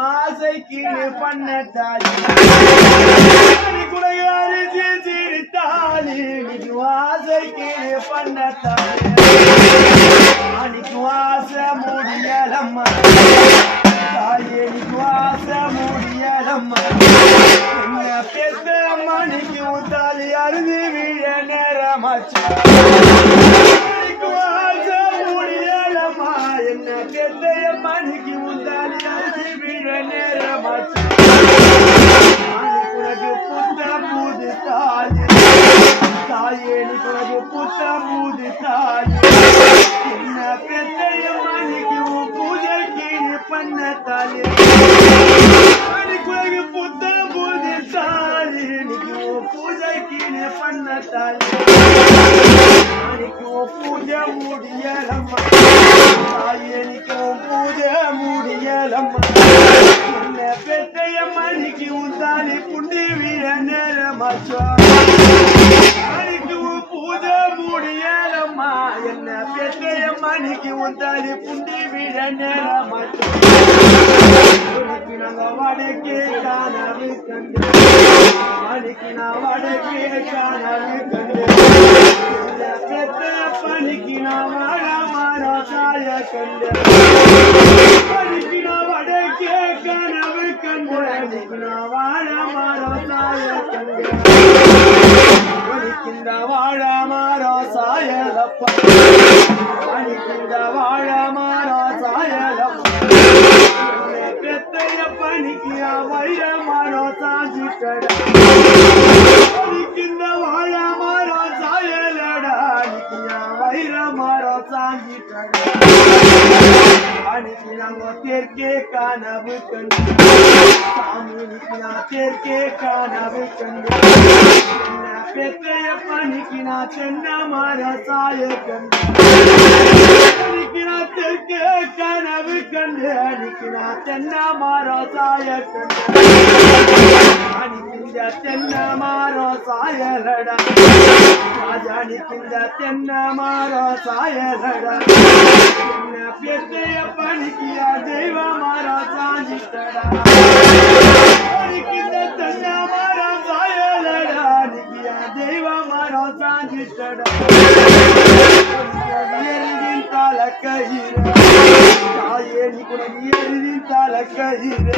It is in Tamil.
ஆசைக்கு பண்ண தாலி குடையாரி சிரித்தாலி ஆசைக்கு பண்ண தாலி அன்னைக்கு ஆசை முடியலம்மா தாயே ஆசை முடியலம்மா என்ன பெத்த மணிக்கு தாலி அருதி விழ நேரமாச்சு என்ன பெத்தைய மணிக்கு உந்தாலி அருதி விழ நேரமாச்சு உனக்கு புத்த பூது தாலி தாயே உனக்கு புத்த பூது தாலி என்ன பெத்தைய மணிக்கு பூஜைக்கு பண்ண தாலி உனக்கு புத்த பூது தாலி பூஜைக்கு பண்ண தாலி பூஜை முடியலம்மா தாயனிக்கு பூஜை முடியலம்மா என்ன பெத்தைய மணிக்கு உந்தாலி புண்டி வீர நேரமாச்சோ அன்னைக்கு பூஜை முடியலம்மா என்ன பெத்தைய மணிக்கு உந்தாலி புண்டி வீர நேரமாச்சோ நாங்க வடக்கே காணவு கண்டு அன்னைக்கு நான் வடக்கே காணவு கண்டு பணிக்கு நான் வாழ மாறா சாய கண்டு பணிக்கு நான் வடக்கே கனவு கண்டு பணிக்கு நான் வாழ மாறா சாய கண்டு பணிக்கின்ற வாழ மாறா சாயலப்பா பணிக்கின்ற வாழ மாறா சாயலப்பா பெத்தைய பணிக்கு வைர மாறா சாஞ்சிட்டட பணிக்கின்ற வாழ மாறா சாயலடா வைர மாறா சாஞ்சிட்டட அன்னைக்கு நாங்க தெற்கே கனவு கண்டு சாமிக்கு நான் தெற்கே கனவு கண்டு பெத்தைய பணிக்கு நான் தென்ன மாறா சாய கண்டு அன்னைக்கு நான் தெற்கே கனவு கண்டு அன்னைக்கு நான் தென்ன மாறா சாய கண்டு அன்னைக்கு தென்ன மாறா சாயலடா ராஜானிக்கின்ற தென்ன மாறா சாயலடா என்ன பெத்தைய பணிக்கியா தெய்வ மாறா சாஞ்சிட்டடா அன்னைக்கின்ற தென்ன மாறா சாயலடா நிக்கியா தெய்வ மாறா சாஞ்சிட்டடா எரிதின் தலக்கயிறு தாயே நீ கூட எரிதின் தலக்கயிறு